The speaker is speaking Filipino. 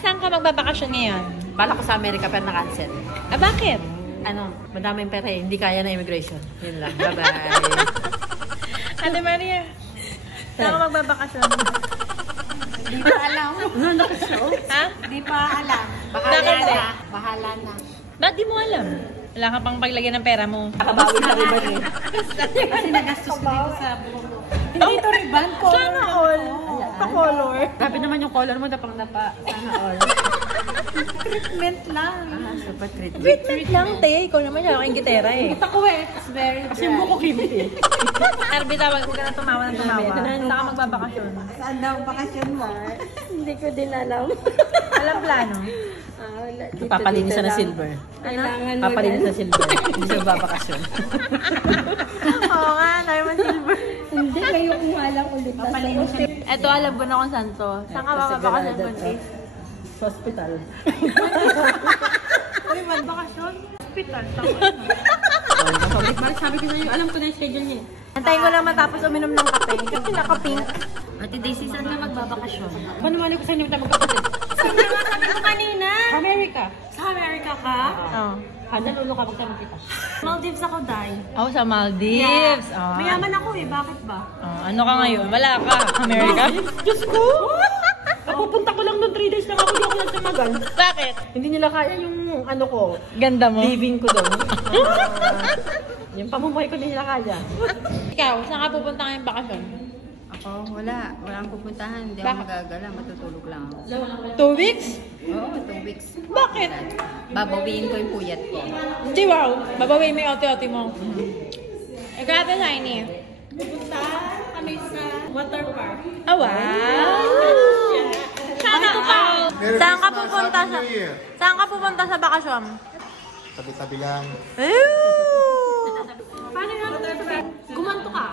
saan ka magbabakasyon ngayon? Bala ko sa Amerika pero na-cancel. Ah, bakit? Ano, madaming pera eh. Hindi kaya na immigration. Yun lang. Bye-bye. Ate Maria, saan ka magbabakasyon? Di pa alam. Ha? Di pa alam. Bahala na. Bahala na. Ba't di mo alam? Wala ka pang paglagyan ng pera mo. Nakabawi sa riban eh. Kasi nagastos ko dito sa buhok mo. Hindi ito riban. Sana all. Pa-color. Grabe naman yung color mo. Dapang napa. Sana all. Treatment lang. Ah, super treatment. Treatment lang, te. Ikaw naman siya. Aking gitera eh. Ito ko eh. It's very Kasi yung buko kimi eh. Arby, tawag. Huwag ka na tumawa ng tumawa. Saan ka magbabakasyon? Saan daw ang bakasyon mo? Hindi ko din alam. Walang plano. Wala. Papalinisan na silver. Kailangan mo Papalinis na silver. Hindi siya babakasyon. Oo nga, tayo man silver. Hindi kayo kumuha lang ulit. Eto, alam ko na kung saan to. Saan ka magbabakasyon, Buntis? Sa hospital. Uy, magbakasyon? Hospital. Sabi ko na yun, alam ko na yung schedule niya. Antayin ko lang matapos uminom ng kape. Kasi naka-pink. Ate Daisy, saan ka magbabakasyon? Manumali ko sa inyo na magkapatid. Sabi ko kanina. America. Sa Amerika ka? Oh. Nalulo ka magkama kita. Maldives ako, Day. Oh, sa Maldives. Oh. Mayaman ako eh. Bakit ba? Oh, ano ka ngayon? Wala ka. America? Diyos ko! Pupunta ko lang noon 3 days lang ako. Di ako lang sumagal. Bakit? Hindi nila kaya yung ano ko, Ganda mo. living ko doon. Yung pamumuhay ko hindi nila kaya. Ikaw, saan ka pupunta ngayong bakasyon? Ako, wala. Walang pupuntahan. Hindi ako magagala. Matutulog lang ako. 2 weeks? Oo, 2 weeks. Bakit? Babawiin ko yung puyat ko. Hindi, wow. Babawiin mo yung oti-oti mo. Ikaw ate, Shiny. Pupunta kami sa water park. Ah, wow! Sana all! Saan ka pupunta sa... Saan ka pupunta sa bakasyon? Tabi-tabi lang. Ew! Paano yung water park? Gumanto ka.